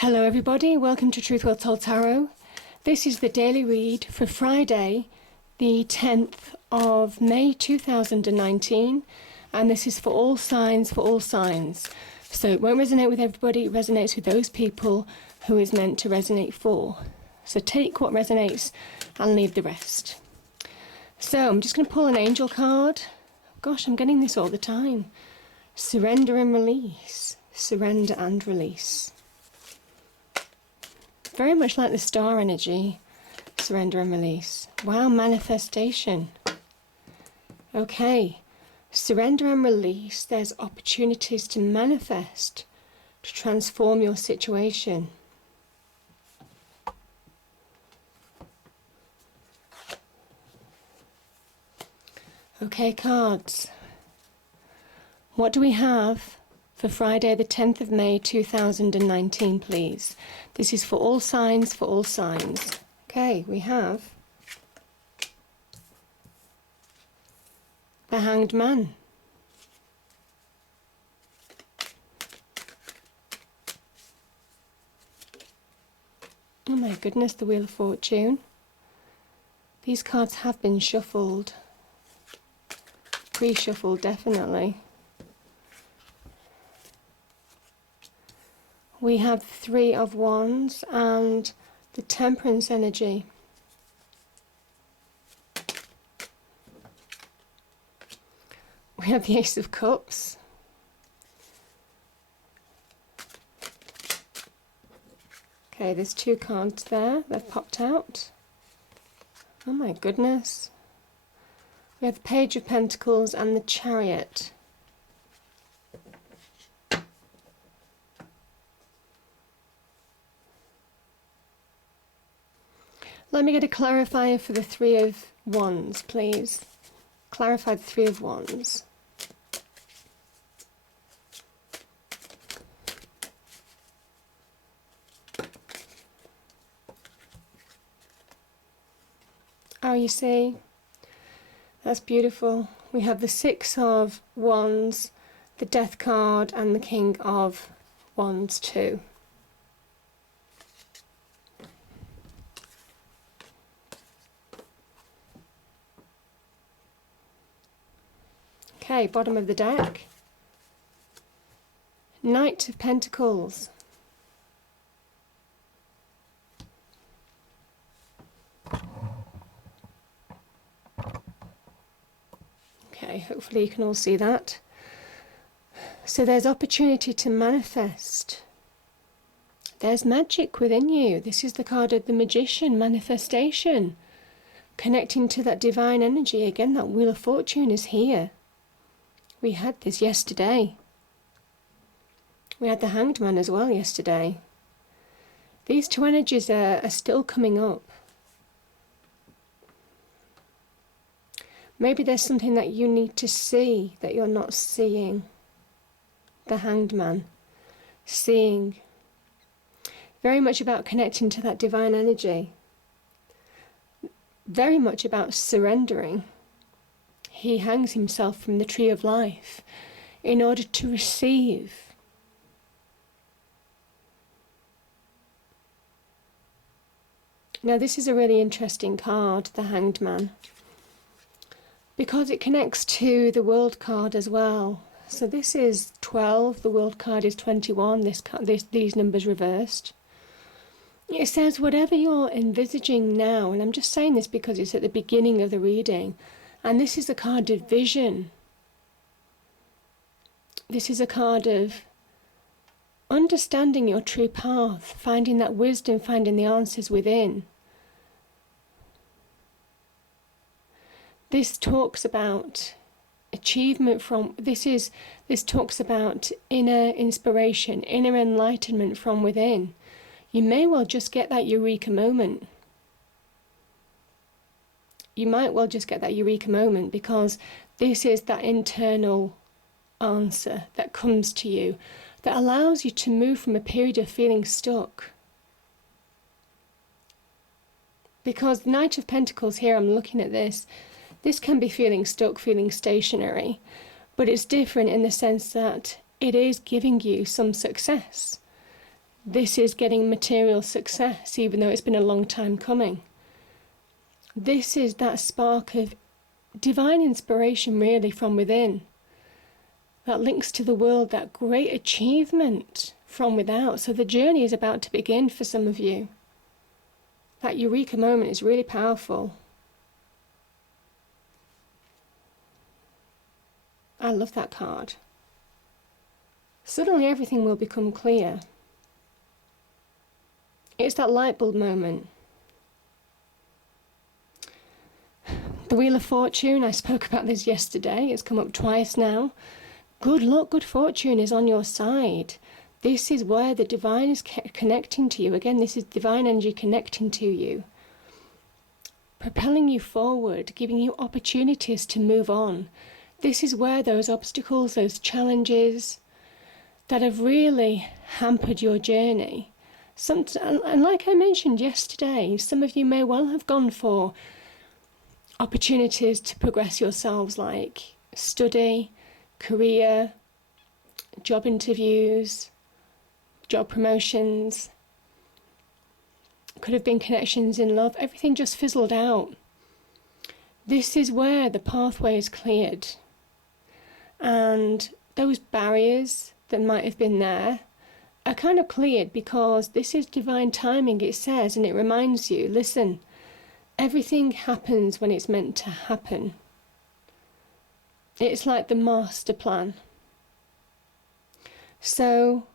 Hello everybody, welcome to Truth Well Told Tarot. This is the daily read for Friday, the 10th of May 2019, and this is for all signs, So it won't resonate with everybody, it resonates with those people who is meant to resonate for. So take what resonates and leave the rest. So I'm just going to pull an angel card. Gosh, I'm getting this all the time. Surrender and release. Surrender and release. Very much like the star energy, surrender and release. Wow, manifestation. Okay, surrender and release. There's opportunities to manifest, to transform your situation. Okay, cards. What do we have for Friday the 10th of May 2019, please? This is for all signs, Okay, we have the Hanged Man. Oh my goodness, the Wheel of Fortune. These cards have been shuffled. Pre-shuffled, definitely. We have Three of Wands and the Temperance energy. We have the Ace of Cups. Okay, there's two cards there. They've popped out. Oh my goodness. We have the Page of Pentacles and the Chariot. Let me get a clarifier for the Three of Wands, please. Clarify the Three of Wands. Oh, you see? That's beautiful. We have the Six of Wands, the Death card, and the King of Wands too. Okay, bottom of the deck. Knight of Pentacles. Okay, hopefully you can all see that. So there's opportunity to manifest. There's magic within you. This is the card of the Magician, manifestation. Connecting to that divine energy. Again, that Wheel of Fortune is here. We had this yesterday. We had the Hanged Man as well yesterday. These two energies are still coming up. Maybe there's something that you need to see that you're not seeing. The Hanged Man. Seeing. Very much about connecting to that divine energy. Very much about surrendering. He hangs himself from the tree of life in order to receive. Now this is a really interesting card, the Hanged Man, because it connects to the World card as well. So this is 12, the World card is 21, these numbers reversed. It says whatever you're envisaging now, and I'm just saying this because it's at the beginning of the reading, and this is a card of vision. This is a card of understanding your true path, finding that wisdom, finding the answers within. This talks about achievement from, this talks about inner inspiration, inner enlightenment from within. You may well just get that Eureka moment. You might well just get that Eureka moment because this is that internal answer that comes to you that allows you to move from a period of feeling stuck. Because the Knight of Pentacles here, I'm looking at this can be feeling stuck, feeling stationary, but it's different in the sense that it is giving you some success. This is getting material success, even though it's been a long time coming. This is that spark of divine inspiration, really, from within. That links to the world, that great achievement from without. So the journey is about to begin for some of you. That Eureka moment is really powerful. I love that card. Suddenly everything will become clear. It's that light bulb moment. The Wheel of Fortune, I spoke about this yesterday. It's come up twice now. Good luck, good fortune is on your side. This is where the divine is connecting to you. Again, this is divine energy connecting to you. Propelling you forward, giving you opportunities to move on. This is where those obstacles, those challenges that have really hampered your journey. And like I mentioned yesterday, some of you may well have gone for opportunities to progress yourselves, like study, career, job interviews, job promotions. Could have been connections in love. Everything just fizzled out. This is where the pathway is cleared. And those barriers that might have been there are kind of cleared, because this is divine timing, it says, and it reminds you, listen, everything happens when it's meant to happen. It's like the master plan. So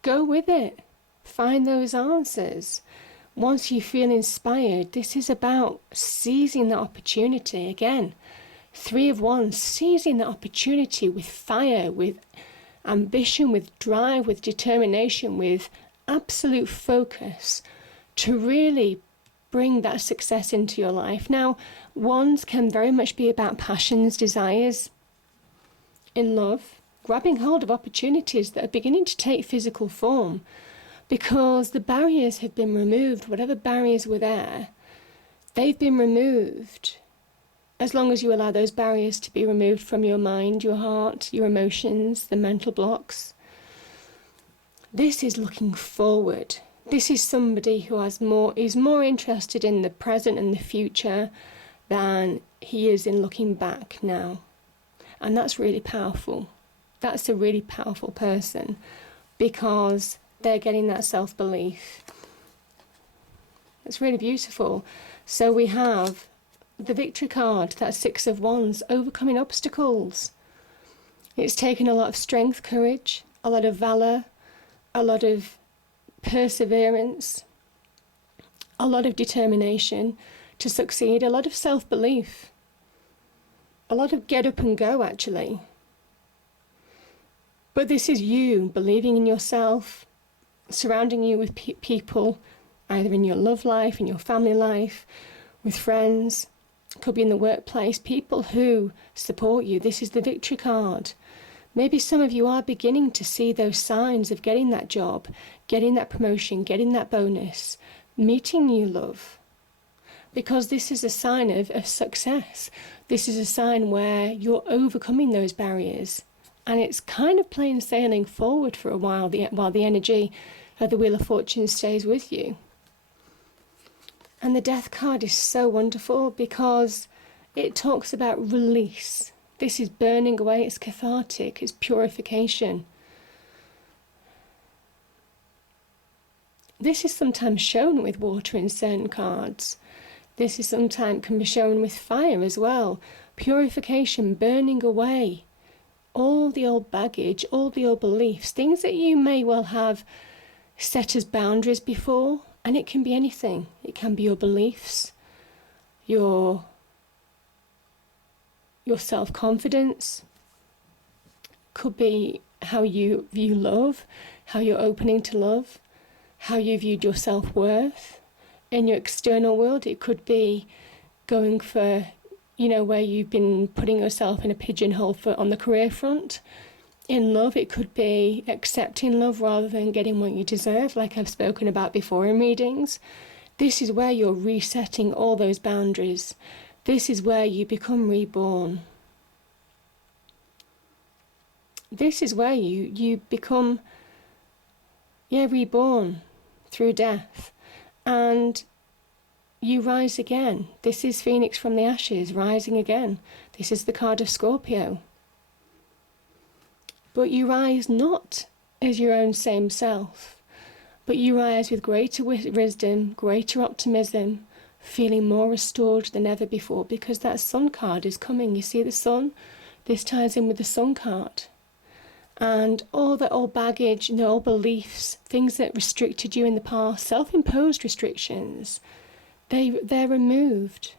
go with it. Find those answers. Once you feel inspired, this is about seizing the opportunity. Again, 3 of Wands, seizing the opportunity with fire, with ambition, with drive, with determination, with absolute focus to really bring that success into your life. Now, Wands can very much be about passions, desires in love, grabbing hold of opportunities that are beginning to take physical form, because the barriers have been removed. Whatever barriers were there, they've been removed. As long as you allow those barriers to be removed from your mind, your heart, your emotions, the mental blocks. This is looking forward. This is somebody who is more interested in the present and the future than he is in looking back now. And that's really powerful. That's a really powerful person, because they're getting that self-belief. It's really beautiful. So we have the victory card, that 6 of Wands, overcoming obstacles. It's taken a lot of strength, courage, a lot of valor, a lot of perseverance, a lot of determination to succeed, a lot of self-belief, a lot of get up and go, actually. But this is you believing in yourself, surrounding you with people, either in your love life, in your family life, with friends. Could be in the workplace, people who support you. This is the victory card. Maybe some of you are beginning to see those signs of getting that job, getting that promotion, getting that bonus, meeting new love. Because this is a sign of success. This is a sign where you're overcoming those barriers. And it's kind of plain sailing forward for a while, while the energy of the Wheel of Fortune stays with you. And the Death card is so wonderful because it talks about release. This is burning away, it's cathartic, it's purification. This is sometimes shown with water in certain cards. This is sometimes can be shown with fire as well. Purification, burning away all the old baggage, all the old beliefs, things that you may well have set as boundaries before. And it can be anything. It can be your beliefs, your self-confidence. Could be how you view love, how you're opening to love, how you viewed your self-worth. In your external world, it could be going for, where you've been putting yourself in a pigeonhole on the career front. In love, it could be accepting love rather than getting what you deserve, like I've spoken about before in readings. This is where you're resetting all those boundaries. This is where you become reborn. This is where you become reborn through death. And you rise again. This is Phoenix from the ashes, rising again. This is the card of Scorpio. But you rise not as your own same self, but you rise with greater wisdom, greater optimism, feeling more restored than ever before, because that sun card is coming. You see the sun? This ties in with the sun card. And all the old baggage, old beliefs, things that restricted you in the past, self-imposed restrictions, they're removed.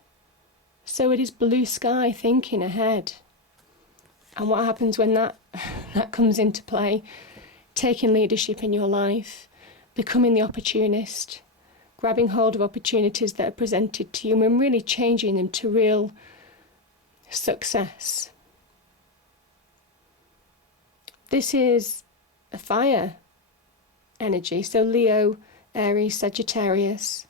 So it is blue sky thinking ahead. And what happens when that comes into play? Taking leadership in your life, becoming the opportunist, grabbing hold of opportunities that are presented to you and really changing them to real success. This is a fire energy, so Leo, Aries, Sagittarius,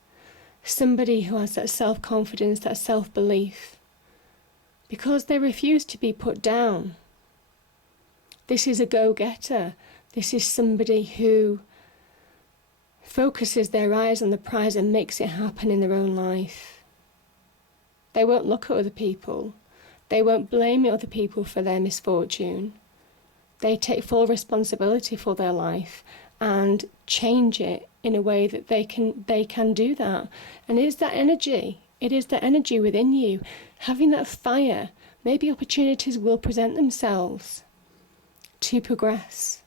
somebody who has that self-confidence, that self-belief, because they refuse to be put down. This is a go-getter. This is somebody who focuses their eyes on the prize and makes it happen in their own life. They won't look at other people. They won't blame other people for their misfortune. They take full responsibility for their life and change it in a way that they can do that. And it is that energy. It is that energy within you. Having that fire, maybe opportunities will present themselves to progress.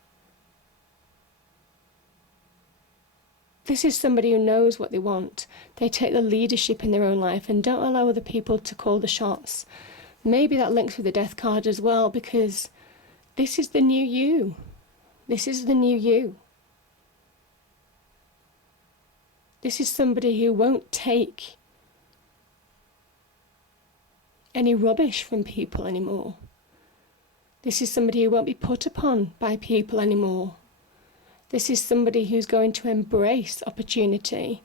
This is somebody who knows what they want. They take the leadership in their own life and don't allow other people to call the shots. Maybe that links with the death card as well, because this is the new you. This is the new you. This is somebody who won't take any rubbish from people anymore. This is somebody who won't be put upon by people anymore. This is somebody who's going to embrace opportunity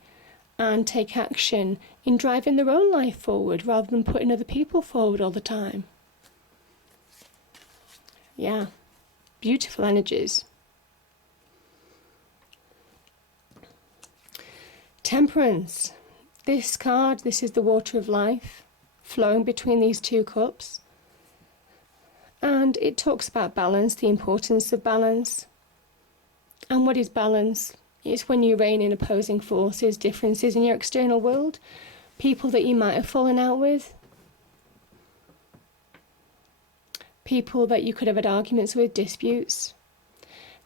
and take action in driving their own life forward rather than putting other people forward all the time. Yeah, beautiful energies. Temperance. This card, this is the water of life flowing between these two cups. And it talks about balance, the importance of balance. And what is balance? It's when you rein in opposing forces, differences in your external world, people that you might have fallen out with, people that you could have had arguments with, disputes.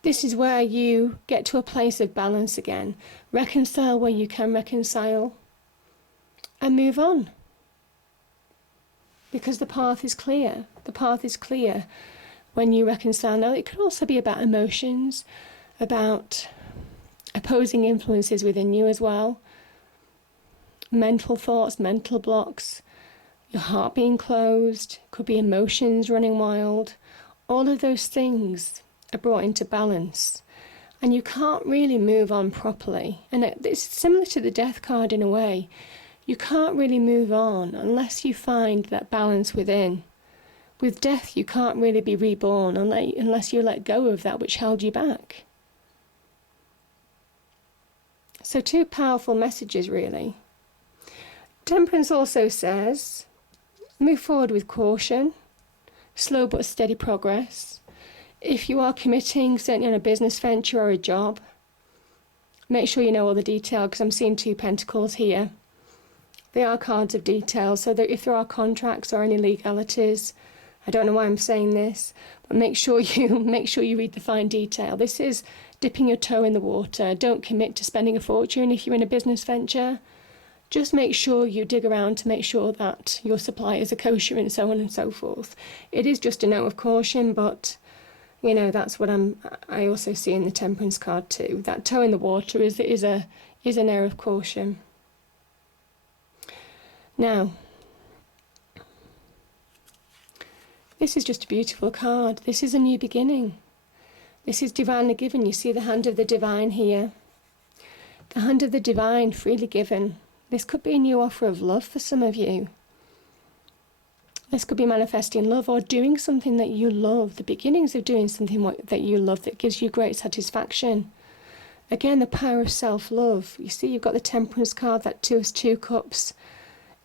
This is where you get to a place of balance again. Reconcile where you can reconcile and move on. Because the path is clear. The path is clear when you reconcile. Now, it could also be about emotions, about opposing influences within you as well. Mental thoughts, mental blocks, your heart being closed, could be emotions running wild. All of those things are brought into balance. And you can't really move on properly. And it's similar to the death card in a way. You can't really move on unless you find that balance within. With death, you can't really be reborn unless you let go of that which held you back. So two powerful messages, really. Temperance also says, move forward with caution, slow but steady progress. If you are committing, certainly on a business venture or a job, make sure you know all the detail, because I'm seeing 2 pentacles here. They are cards of detail, so that if there are contracts or any legalities, I don't know why I'm saying this, but make sure you read the fine detail. This is dipping your toe in the water. Don't commit to spending a fortune if you're in a business venture. Just make sure you dig around to make sure that your suppliers are kosher and so on and so forth. It is just a note of caution, but that's what I also see in the Temperance card too. That toe in the water is an air of caution. Now, this is just a beautiful card. This is a new beginning. This is divinely given. You see the hand of the divine here. The hand of the divine, freely given. This could be a new offer of love for some of you. This could be manifesting love or doing something that you love. The beginnings of doing something that you love that gives you great satisfaction. Again, the power of self-love. You see, you've got the Temperance card, that two cups.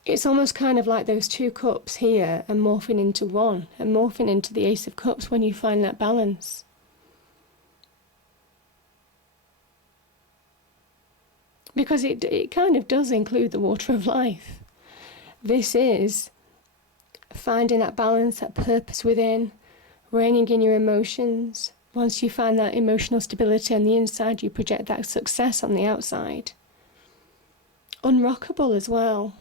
It's almost kind of like those 2 cups here are morphing into one, and morphing into the Ace of Cups when you find that balance. Because it kind of does include the water of life. This is finding that balance, that purpose within, reining in your emotions. Once you find that emotional stability on the inside, you project that success on the outside. Unrockable as well.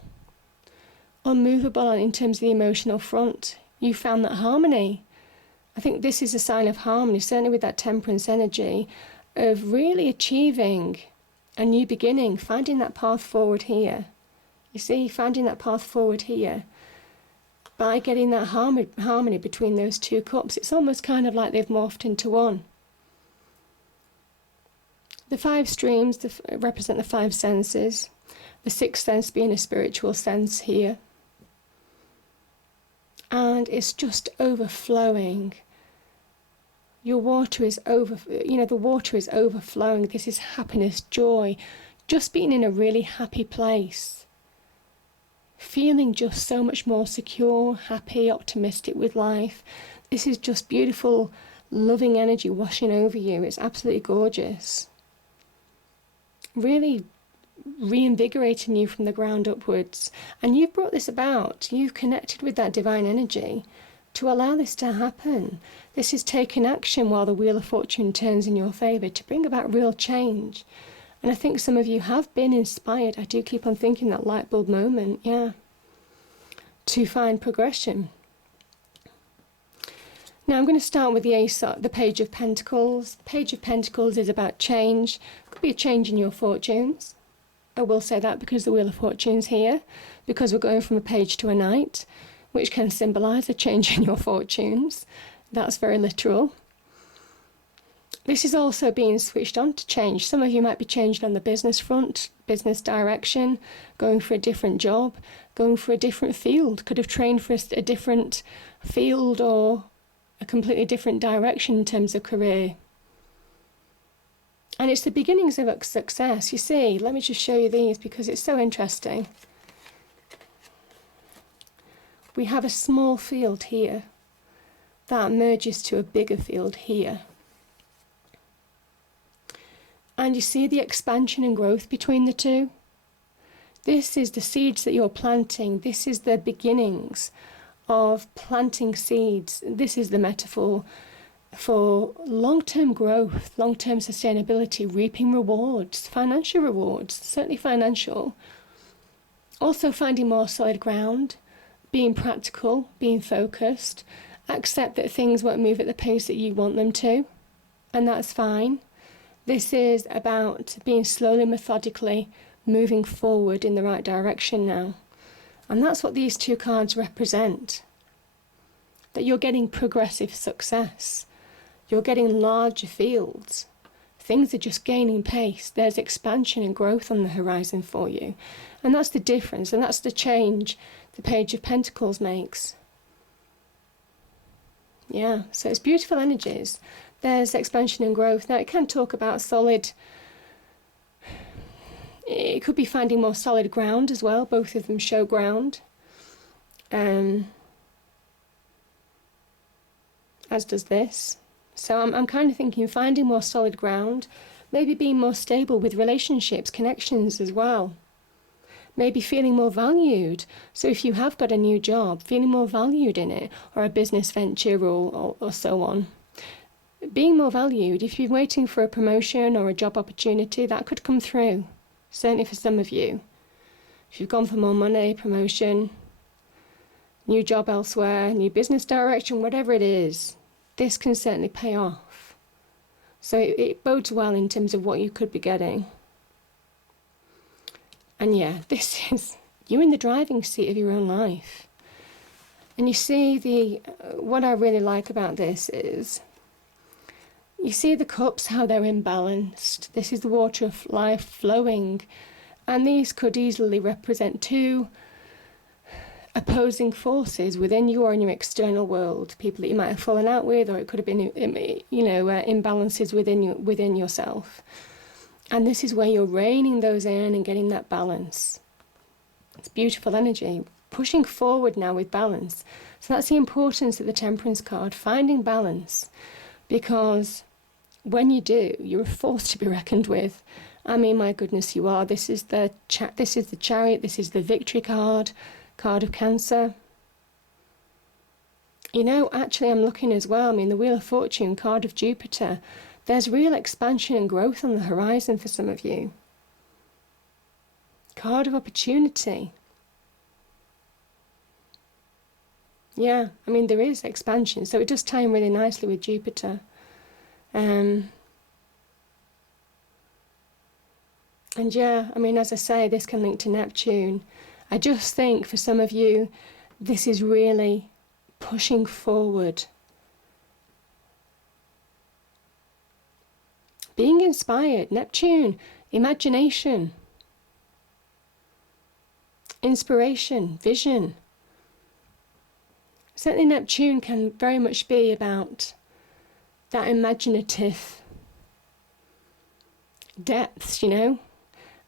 Unmovable in terms of the emotional front. You found that harmony. I think this is a sign of harmony, certainly with that Temperance energy, of really achieving a new beginning, finding that path forward here. You see, finding that path forward here by getting that harmony between those 2 cups. It's almost kind of like they've morphed into one. The 5 streams represent the 5 senses, the 6th sense being a spiritual sense here. And it's just overflowing. Your water is the water is overflowing. This is happiness, joy, just being in a really happy place. Feeling just so much more secure, happy, optimistic with life. This is just beautiful, loving energy washing over you. It's absolutely gorgeous. Really reinvigorating you from the ground upwards. And you've brought this about. You've connected with that divine energy to allow this to happen. This is taking action while the Wheel of Fortune turns in your favour to bring about real change. And I think some of you have been inspired. I do keep on thinking that light bulb moment, to find progression. Now I'm going to start with the Page of Pentacles. The Page of Pentacles is about change. It could be a change in your fortunes. I will say that because the Wheel of Fortune's here, because we're going from a page to a knight, which can symbolise a change in your fortunes. That's very literal. This is also being switched on to change. Some of you might be changing on the business front, business direction, going for a different job, going for a different field. Could have trained for a different field or a completely different direction in terms of career. And it's the beginnings of success. You see, let me just show you these because it's so interesting. We have a small field here that merges to a bigger field here. And you see the expansion and growth between the two? This is the seeds that you're planting. This is the beginnings of planting seeds. This is the metaphor for long-term growth, long-term sustainability, reaping rewards, financial rewards, certainly financial. Also finding more solid ground, being practical, being focused, accept that things won't move at the pace that you want them to, and that's fine. This is about being slowly, methodically moving forward in the right direction now. And that's what these 2 cards represent. That you're getting progressive success. You're getting larger fields. Things are just gaining pace. There's expansion and growth on the horizon for you. And that's the difference, and that's the change the Page of Pentacles makes. Yeah, so it's beautiful energies. There's expansion and growth. Now, it can talk about solid... It could be finding more solid ground as well. Both of them show ground. As does this. So I'm kind of thinking finding more solid ground, maybe being more stable with relationships, connections as well. Maybe feeling more valued. So if you have got a new job, feeling more valued in it, or a business venture or so on. Being more valued, if you're waiting for a promotion or a job opportunity, that could come through. Certainly for some of you. If you've gone for more money, promotion, new job elsewhere, new business direction, whatever it is, this can certainly pay off. So it bodes well in terms of what you could be getting. And yeah, this is you in the driving seat of your own life. And you see what I really like about this is you see the cups, how they're imbalanced. This is the water of life flowing. And these could easily represent 2 opposing forces within you or in your external world. People that you might have fallen out with, or it could have been, imbalances within yourself. And this is where you're reining those in and getting that balance. It's beautiful energy. Pushing forward now with balance. So that's the importance of the Temperance card, finding balance. Because when you do, you're a force to be reckoned with. I mean, my goodness, you are. This is the Chariot, this is the Victory card, card of Cancer. You know, actually, I'm looking as well. I mean, the Wheel of Fortune, card of Jupiter. There's real expansion and growth on the horizon for some of you. Card of Opportunity. Yeah, I mean, there is expansion. So it does tie in really nicely with Jupiter. And yeah, I mean, as I say, this can link to Neptune. I just think for some of you, this is really pushing forward. Being inspired. Neptune, imagination, inspiration, vision. Certainly Neptune can very much be about that imaginative depths, you know.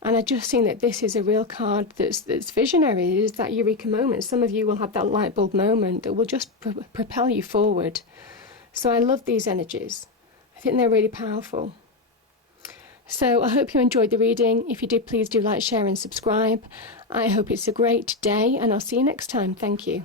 And I just think that this is a real card that's visionary. It is that Eureka moment. Some of you will have that light bulb moment that will just propel you forward. So I love these energies. I think they're really powerful. So I hope you enjoyed the reading. If you did, please do like, share and subscribe. I hope it's a great day, and I'll see you next time. Thank you.